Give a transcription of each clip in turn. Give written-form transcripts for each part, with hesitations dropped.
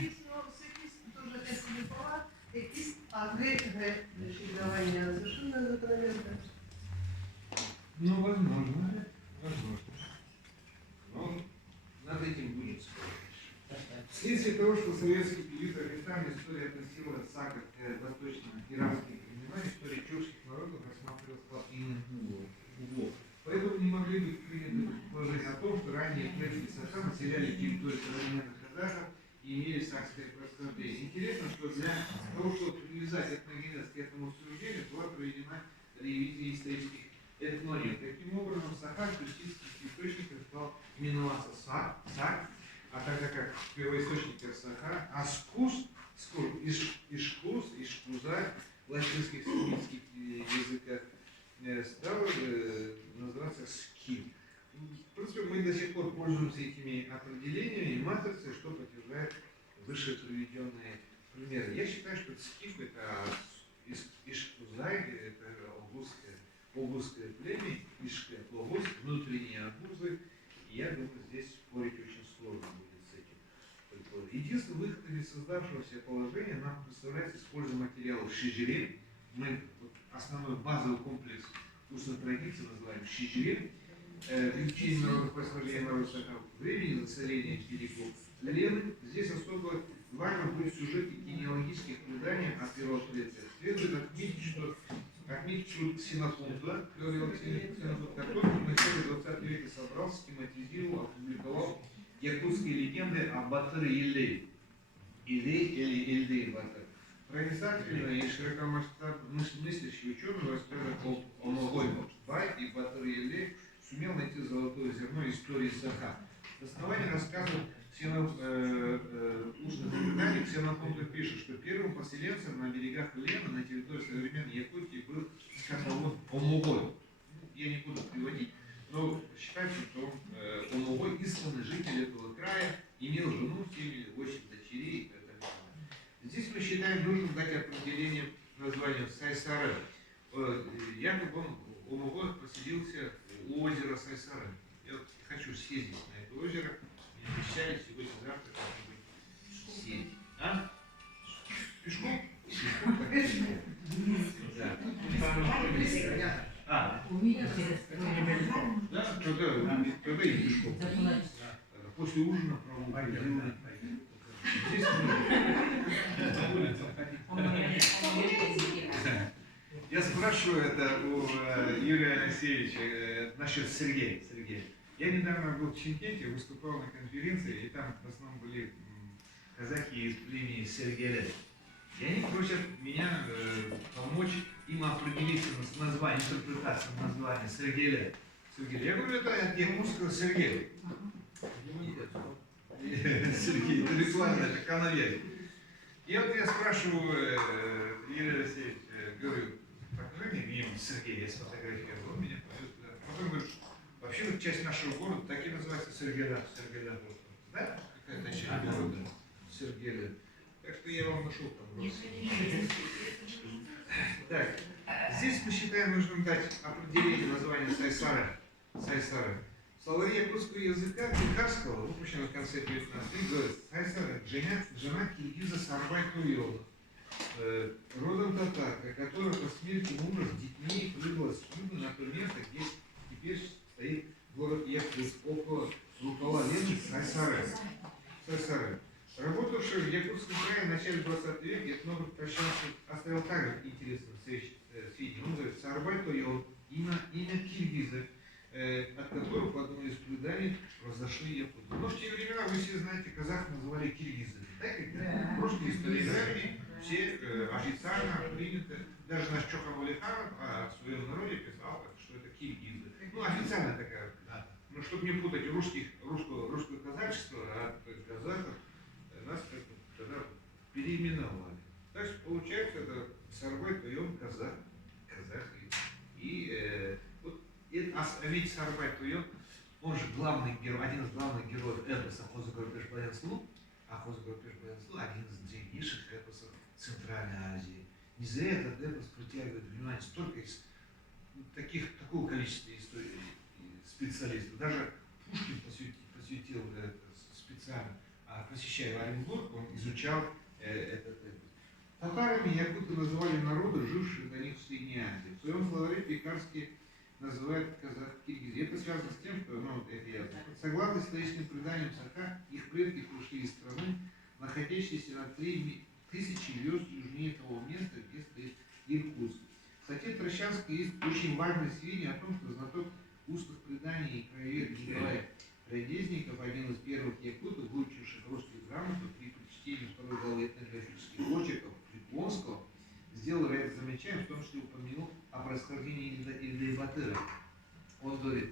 написано «сыкист» тоже «эс-липова», «экист», а «г» чередование совершенно закономерно. Ну, возможно. Возможно. Но над этим будет спорить. Вследствие того, что советский период официальная история относила САКа к восточно-иранским временам, история тюркских народов рассматривалась по иным углом. Поэтому не могли быть приняты предположения о том, что ранее персии Саха населяли территорию современных казахов и имели сакское происхождение. Интересно, что для того, чтобы привязать этногенез к этому суждению, была проведена ревизия исторических этноним. Таким образом, Саха в тюркских источниках стал именоваться Сак, а тогда как в первоисточниках Саха, Аскус, Ишкус, Ишкуза в латинских семитских языках стал называться Скиф. В принципе, мы до сих пор пользуемся этими определениями и матрицей, что подтверждает выше приведенные примеры. Я считаю, что Скиф это Ишкуза, это огузское племя, Ишка, Огуз, внутренние огузы. И я думаю, здесь спорить очень сложно будет с этим. Единственный выход из создавшегося положения нам представляется использование материалов шижерин. Мы основной базовый комплекс устной традиции называем шижерин. Изучение народов происхождения народов Саха, времени населения берегов Лены. Здесь особо важно будет сюжет генеалогических преданий о первых предках. Следует отметить, что Ксенофонта, который в начале 20 века собрал, схематизировал, опубликовал якутские легенды о Батыр-Илей. Илей или Ильдей-Батыр. Проницательный и широкомыслящий ученый рассказывает о Ногой-Бай и Батыр-Илей сумел найти золотое зерно истории Саха. В основании рассказов устных преданий Ксенофонт пишет, что первым поселенцем на берегах Лены на территории современной Якутии был скотовод Омугой. Я не буду приводить, но считается, что Омугой, истинный житель этого края, имел жену, 7 или 8 дочерей и так далее. Здесь мы считаем нужным дать определение названию Сайсары. Якобы Омугой поселился у озера Сайсары. Я вот хочу съездить на это озеро. Мне обещали сегодня-завтра как-нибудь съездить. А? Пешком? Пешком? Да. Да, тогда и пешком. После ужина прогулка. Здесь я спрашиваю это у Юрия Алексеевича насчет Сергея. Я недавно был в Чимкенте, выступал на конференции, и там в основном были казахи из племени Сергеля. И они просят меня помочь им определиться с названием, интерпретацией названия Сергеля. Я говорю, это от якутского Сергея. Сергей, интеллектуально, это канавей. И вот я спрашиваю Юрия Алексеевича, говорю, покажи мне мимо Сергея, я сфотографировал, он меня повез туда. Потом говорит, вообще часть нашего города так и называется Сергеля. Да? Какая-то часть города Сергеля. Так что я вам нашел там. Так, здесь мы считаем нужным дать определение названия Сайсары. В словаре якутского языка Бухарского, выпущенного в конце 19 века, говорит, Сайсара жена киргиза Сарбай Туйова, родом татарка, которая по смерти мужа с детьми прыгала с юга на то место, где теперь стоит город Якутск, около рукава Лены Сайсары. Работавший в Якутском крае в начале 20 века, этнограф оставил также интересные сведения. Он говорит, Сарбай Туйова, имя киргиза, от которых по одному из преданий произошли якуты. Но в те времена, вы все знаете, казахов называли киргизами. Так и в прошлой историографии все официально приняты. Даже наш Чохан Валиханов о своем народе писал, что это киргизы. Ну, официально такая. Ну, чтобы не путать русское казачество от казахов, нас тогда переименовали. Так что получается, это Сарбай Туйон казах. И ведь Сарбай Туйон, он же главный герой, один из главных героев эпоса Хозугар-Пешбаянслу, а Хозугар-Пешбаянслу один из древнейших эпосов Центральной Азии. Не зря этот эпос притягивает внимание столько такого количества специалистов. Даже Пушкин посвятил это специально посещая Оренбург, он изучал этот. Татарами якуты называли народы, жившие до них в Средней Азии. В своем словаре Пекарский называют казах-киргиз. Это связано с тем, что, это ясно. Согласно историческим преданиям Саха, их предки пришли из страны, находящейся на 3000 верст южнее того места, где стоит Иркутск. В статье Трощанска есть очень важное сведения о том, что знаток устных преданий и краевед Николай Радезников, один из первых якутов, выучивших русскую грамоту при прочтении второй главы этнографических очерков Преклонского, сделал ряд замечаний, в том числе упомянул о происхождении Ильды Батыра. Он говорит,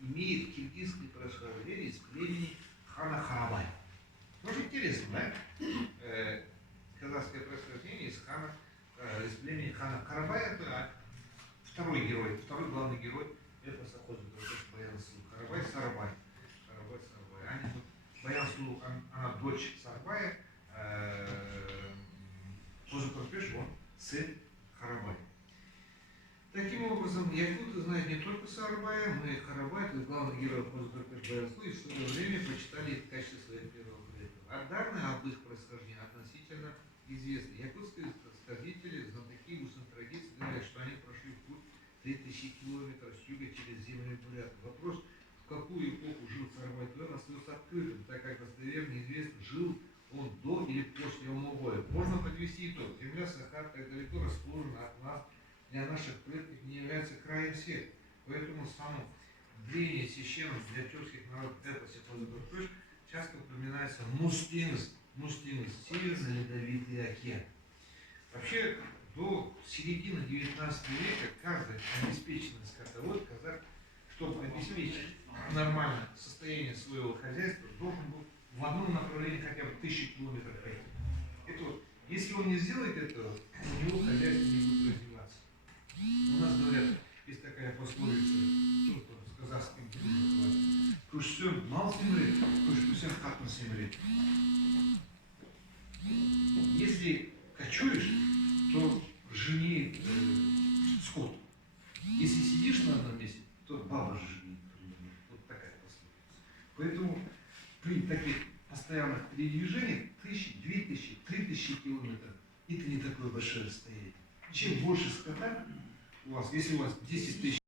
имеет киргизское происхождение из племени хана Харабай. Тоже интересно, да? Казахское происхождение из племени хана Харабай, это второй герой, второй главный герой эпоса Баян Сұлу. Харабай Сарабай. Баян Сұлу, она дочь Сарбая, Қожа Көрпеш, он сын Харабая. Таким образом, якуты знают не только Сарбая, но и Харабая, то есть главный герой Қожа Көрпеш Баян Сұлу, и в свое время почитали их в качестве своих первых предков. А данные об их происхождении относительно известны. Якутские сказители, знатоки устных традиций говорят, что они прошли путь 3000 километров с юга через землю Бурятии. Вопрос, в какую эпоху жил Сарбай Туэн, остается открытым, так как достоверно известно, жил он до или после Омогоя. Можно подвести итог. Земля Саха так далеко расположена от нас, для наших предков не является краем света. Поэтому само древнее священность для тюркских народов эпосе Қожа Көрпеш часто упоминается Мустингс, Северный Ледовитый океан. Вообще, до середины 19 века каждый обеспеченный скотовод казах, чтобы обеспечить нормальное состояние своего хозяйства, должен был в одном направлении хотя бы 1000 километров пройти. Это вот, если он не сделает этого, у него хозяйство не будет развиваться. У нас говорят, есть такая пословица, тоже с казахским языком. Кушсен мал семрит, кушсен хатун семрит. Если кочуешь, то жени скот. Если сидишь на одном месте, то баба жени. Вот такая пословица. Поэтому при таких постоянных передвижениях 1000, 2000, 3000 километров, это не такое большое расстояние. Чем больше скота у вас, если у вас 10 000